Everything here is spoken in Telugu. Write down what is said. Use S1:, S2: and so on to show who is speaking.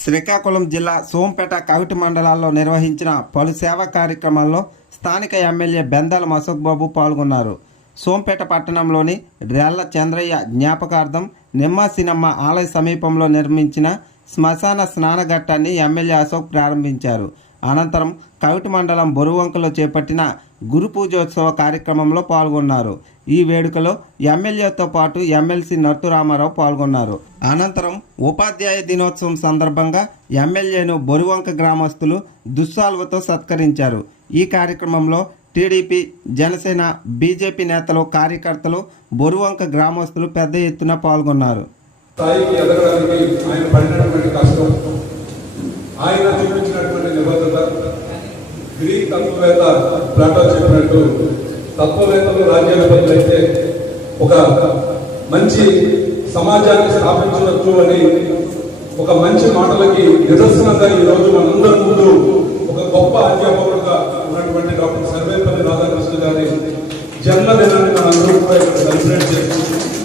S1: శ్రీకాకుళం జిల్లా సోంపేట కవిటి మండలాల్లో నిర్వహించిన పలు సేవా కార్యక్రమాల్లో స్థానిక ఎమ్మెల్యే బెందాల అశోక్ బాబు పాల్గొన్నారు. సోంపేట పట్టణంలోని రెల్ల చంద్రయ్య జ్ఞాపకార్థం నిమ్మాసినమ్మ ఆలయ సమీపంలో నిర్మించిన శ్మశాన స్నానఘట్టాన్ని ఎమ్మెల్యే అశోక్ ప్రారంభించారు. అనంతరం కవిటి మండలం బొరువంకలో చేపట్టిన గురు పూజోత్సవ కార్యక్రమంలో పాల్గొన్నారు. ఈ వేడుకలో ఎమ్మెల్యేతో పాటు ఎమ్మెల్సీ నట్టు రామారావు పాల్గొన్నారు. అనంతరం ఉపాధ్యాయ దినోత్సవం సందర్భంగా ఎమ్మెల్యేను బొరువంక గ్రామస్తులు దుస్సాల్వతో సత్కరించారు. ఈ కార్యక్రమంలో టీడీపీ జనసేన బీజేపీ నేతలు కార్యకర్తలు బొరువంక గ్రామస్తులు పెద్ద ఎత్తున పాల్గొన్నారు.
S2: స్థాయికి ఎదగడానికి ఆయన చూపించినటువంటి నిబద్ధత గ్రీక్ తత్వవేత్త ప్లాటో చెప్పినట్టు తత్వవేత్తలు రాజ్యాధిపతులు అయితే ఒక మంచి సమాజాన్ని స్థాపించవచ్చు అని ఒక మంచి మాటలకి నిదర్శనంగా ఈ మనందరి ముందు ఒక గొప్ప అధ్యాపకుడుగా ఉన్నటువంటి డాక్టర్ సర్వేపల్లి రాధాకృష్ణ గారి జన్మదినాన్ని మనందరూ కూడా ఇక్కడ సెలబ్రేట్ చేసుకుంటున్నాం